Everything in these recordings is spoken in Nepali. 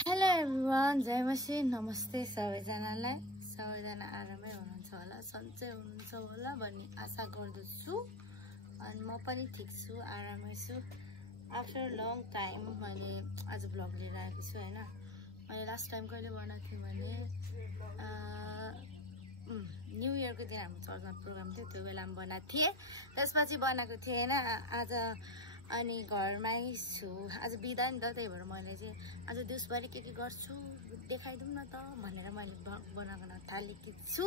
हेलो एभ्रिवान, जय मसी, नमस्ते सबैजनालाई। सबैजना आरामै हुनुहुन्छ होला, सन्चै हुनुहुन्छ होला भन्ने आशा गर्दछु। अनि म पनि ठिक छु, आरामै छु। आफ्टर लङ टाइम मैले आज भ्लग लिएर आएको छु हैन। मैले लास्ट टाइम कहिले बनाएको थिएँ भने न्यू इयरको दिन हाम्रो चर्चमा प्रोग्राम थियो, त्यो बेलामा बनाएको थिएँ। त्यसपछि बनाएको थिएँ हैन। आज अनि घरमै छु, आज बिदा नि त, त्यही भएर मैले चाहिँ आज दिउँसभरि के गर्छु देखाइदिउँ न त भनेर मैले भ्लग बनाउन थालेकी छु।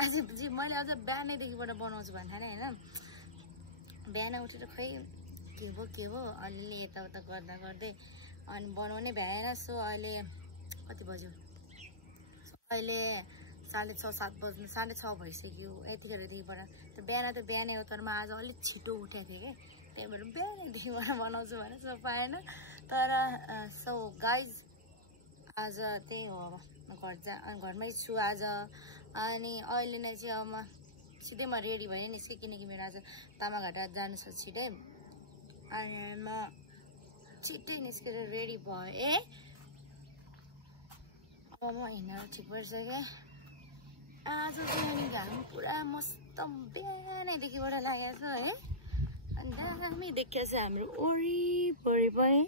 आज चाहिँ मैले अझ बिहानैदेखिबाट बनाउँछु भन्थेँ हैन। बिहान उठेर खै के भयो अलिअलि यताउता गर्दै अनि बनाउनै भएन। सो अहिले कति बज्यो, अहिले 6:30-7 बज्नु, 6:30 भइसक्यो। यतिखेरदेखिबाट त बिहानै हो, तर म आज अलिक छिटो उठेको थिएँ कि, त्यही भएर बिहानैदेखिबाट बनाउँछु भने सो पाएन। तर सो गाइज आज त्यही हो, अब घरमै छु आज। अनि अहिले नै चाहिँ अब सिधै म रेडी भएँ निस्केँ, किनकि मेरो आज तामाघाट जानु छ छिटै। अनि म छिट्टै निस्केर रेडी भएँ। अब म हिँड्न ठिक भइसकेँ। आज चाहिँ घाम पुरा मस्त बिहानैदेखिबाट लागेको छ है। अनि दामी देखिएको छ हाम्रो वरिपरि पनि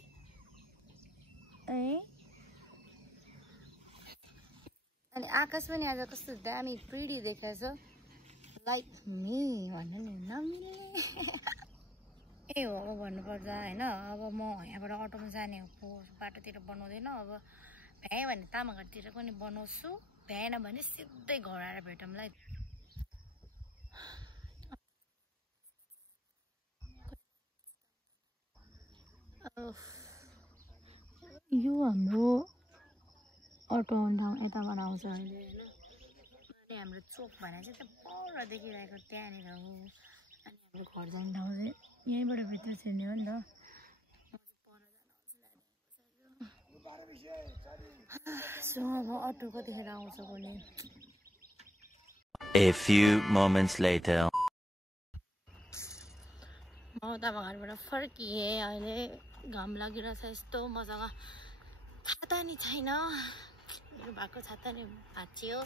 है। अनि आकाश पनि आज कस्तो दामी प्रिटी देखेको छ, लाइक मी भन्नु नि नमिल्ने। ए हो अब भन्नुपर्दा होइन। अब म यहाँबाट अटोमा जाने हो, बाटोतिर बनाउँदैन। अब भ्याएँ भने तामाघाटतिर पनि बनाउँछु, भ्याएन भने सिधै घर आएर भेटौँलाई। यो हाम्रो अटो ठाउँ यताबाट आउँछ अहिले होइन। अनि हाम्रो चोक भने चाहिँ त्यो पर देखिरहेको त्यहाँनिर हो। अनि हाम्रो घर जाने ठाउँ चाहिँ यहीँबाट भित्र छिर्ने हो नि त। सो अब अटो कतिखेर आउँछ भने। A few moments later. म तामाघाटबाट फर्किएँ। अहिले घाम लागिरहेछ यस्तो मजाको। छाता नि छैन, मेरो भएको छाता नि भाँचियो।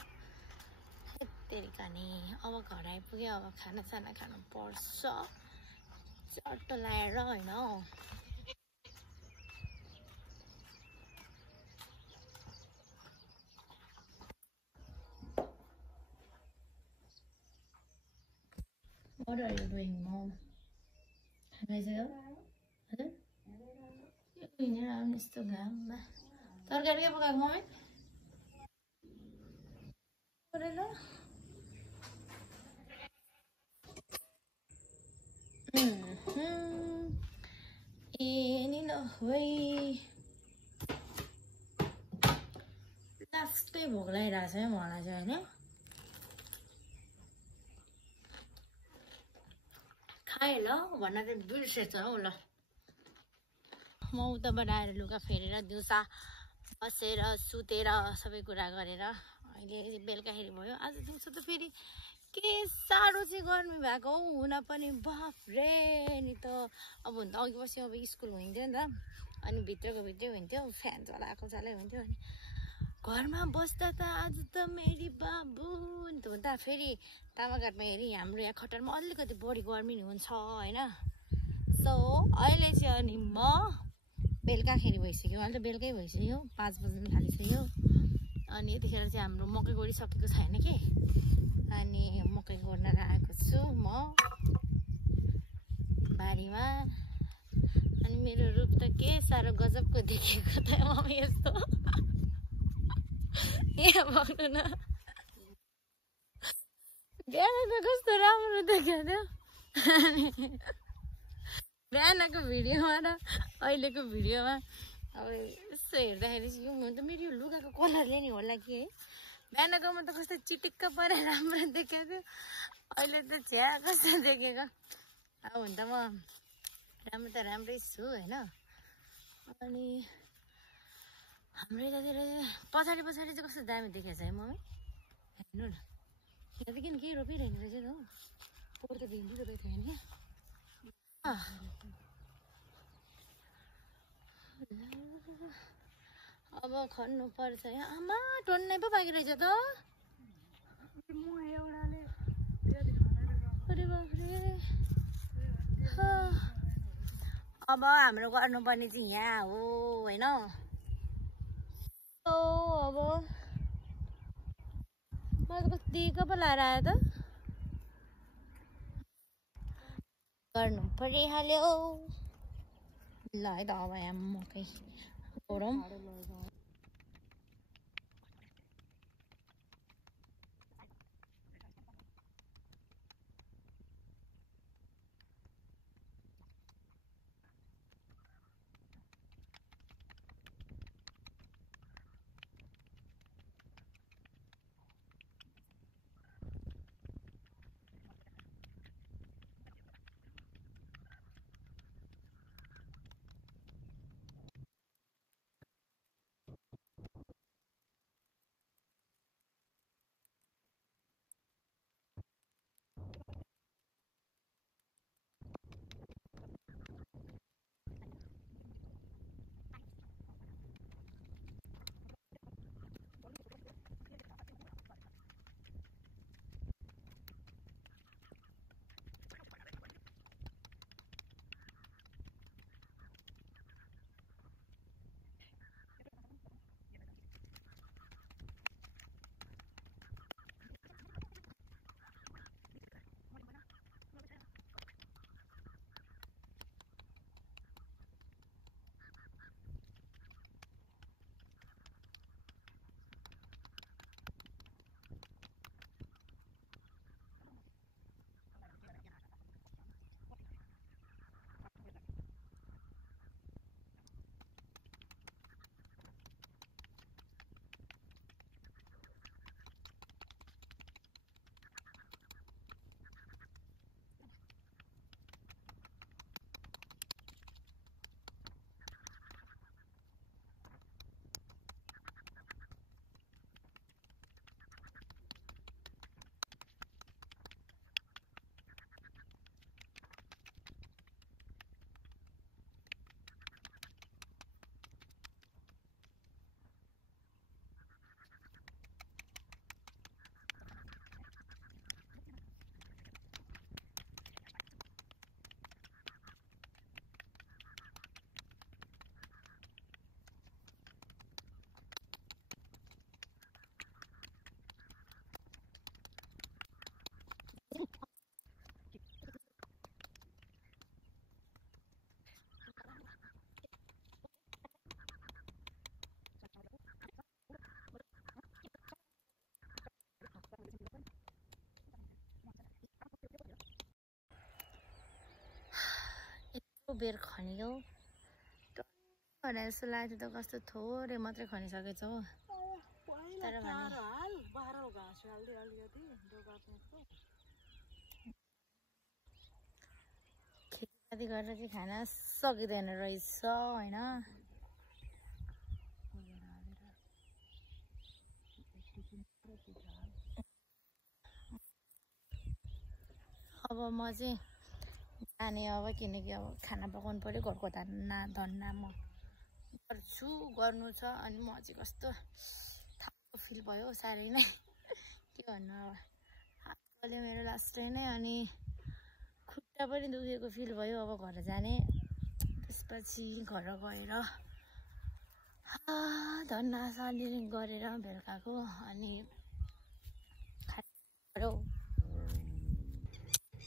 तेरिका नि अब घर आइपुग्यो। अब खानासाना खानु पर्छ चट्टो लाएर होइन। What are you doing, Mom? खाइसक्यो हजुर? यो हिँडेर आउने यस्तो घाममा तरकारी के पकाएको मम्मी? करेला? ए नि ल है, लास्टै भोक लागिरहेको छ है मलाई चाहिँ होइन। खाएँ ल भन्न चाहिँ बिर्सेछ हौ। ल म उताबाट आएर लुगा फेरेर दिउँसा बसेर सुतेर सबै कुरा गरेर अहिले बेलुकाखेरि भयो। आज दिउँसो त फेरि के साह्रो चाहिँ गर्मी भएको हौ। हुन पनि बाफ रे नि त। अब हुन त अघि पछि अब स्कुल हुन्थ्यो नि त, अनि भित्रको भित्रै हुन्थ्यो, फ्यान चलाएको हुन्थ्यो। अनि घरमा बस्दा त आज त मेरी बाबु नि त हुँदा फेरि तामाघाटमा हेरी हाम्रो यहाँ खटरमा अलिकति बढी गर्मी हुन्छ होइन। सो अहिले चाहिँ अनि म बेलुकाखेरि भइसक्यो, अहिले त बेलुकै भइसक्यो, 5 बज्नु थालिसक्यो। अनि यतिखेर चाहिँ हाम्रो मकै गोडिसकेको छैन कि, अनि मकै गोड्न आएको छु म बारीमा। अनि मेरो रूप त के साह्रो गजबको देखेको त मम्मी यस्तो। यहाँ भन्नु न, बिहान त कस्तो राम्रो देखेको थियो। बिहानको भिडियोमा र अहिलेको भिडियोमा अब यस्तो हेर्दाखेरि चाहिँ यो त मेरो यो लुगाको कलरले नि होला कि है। बिहानकोमा त कस्तो चिटिक्क परे राम्रो देखेको थियो, अहिले त छ्या कस्तो देखेको। अब हुन त म राम्रो त राम्रै छु होइन। अनि हाम्रो यतातिर पछाडि चाहिँ कस्तो दामी देखेको छ है मम्मी, हेर्नु न। यहाँ त किन केही रोपिरहेको रहेछ त हौ, पोहोर त भिन्डी रोपेको थियो नि। अब खन्नु पर्छ यहाँ आमा टन्नै पो बाँकी रहेछ त अरे बाफ्रे अब हाम्रो गर्नुपर्ने चाहिँ यहाँ हो होइन अब मलाई त कतिको पो लाएर आयो त गर्नु परिहाल्यो ल है त अब यहाँ मकै गरौँ बेर खन्यो भने जस्तो लाग्थ्यो त कस्तो थोरै मात्रै खनिसकेछ हो तर खेतीपाती गरेर चाहिँ खान सकिँदैन रहेछ होइन अब म चाहिँ जाने अब किनकि अब खाना पकाउनु पर्यो घरको धन्ना म गर्छु गर्नु छ अनि म चाहिँ कस्तो थाको फिल भयो साह्रै नै के भन्नु अब हातले मेरो लास्टै नै अनि खुट्टा पनि दुखेको फिल भयो अब घर जाने त्यसपछि घर गएर धन्ना साली गरेर बेलुकाको अनि खानु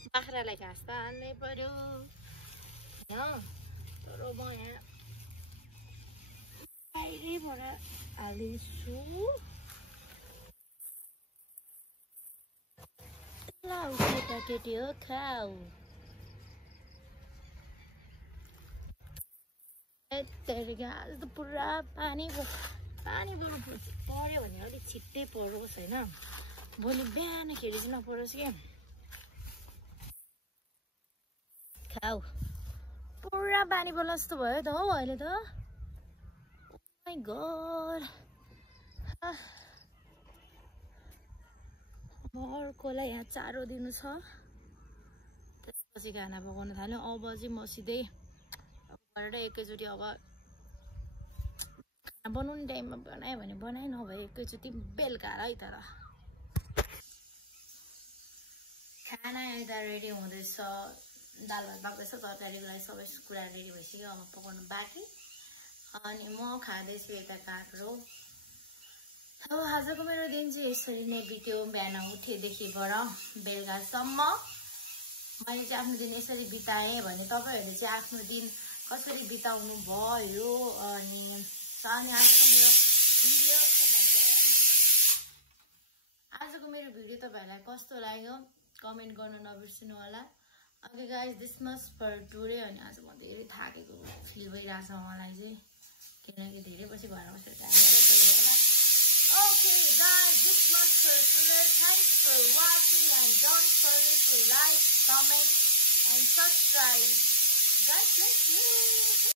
बाख्रालाई घाँस त हाल्नै पर्यो होइन तर म यहाँ बाहिरैबाट हाल्दैछु लाउ केटाकेटी हो खाऊ आज त पुरा पानी पर्नु पर्यो भने अलिक छिट्टै परोस् होइन भोलि बिहानखेरि चाहिँ नपरोस् क्या खाऊ पुरा पानी पर्ला जस्तो भयो त हो अहिले त माई गड अर्कोलाई यहाँ चारो दिनु छ त्यसपछि खाना पकाउन थाल्यो अब चाहिँ म सिधै गरेर एकैचोटि अब बनाउने टाइममा बनायो भने बनाइ नभए एकैचोटि बेलुका है तर खाना यता रेडी हुँदैछ दाल भात पाक्दैछ तरकारीको लागि सबै कुरा रेडी भइसक्यो अब पकाउनु बाँकी अनि म खाँदैछु यता काँक्रो अब आजको मेरो दिन चाहिँ यसरी नै बित्यो बिहान उठेदेखिबाट बेलुकासम्म मैले चाहिँ आफ्नो दिन यसरी बिताएँ भने तपाईहरुले चाहिँ आफ्नो दिन कसरी बिताउनु भयो अनि आजको मेरो भिडियो तपाईहरुलाई कस्तो लाग्यो कमेन्ट गर्न नबिर्सिनु होला okay guys this much for today अनि आज म धेरै थाकेको फिल भइरहेछ मलाई चाहिँ किनकि धेरै पछि घरमा बसेर okay guys this much for today thanks for watching and don't forget to like comment and subscribe god bless you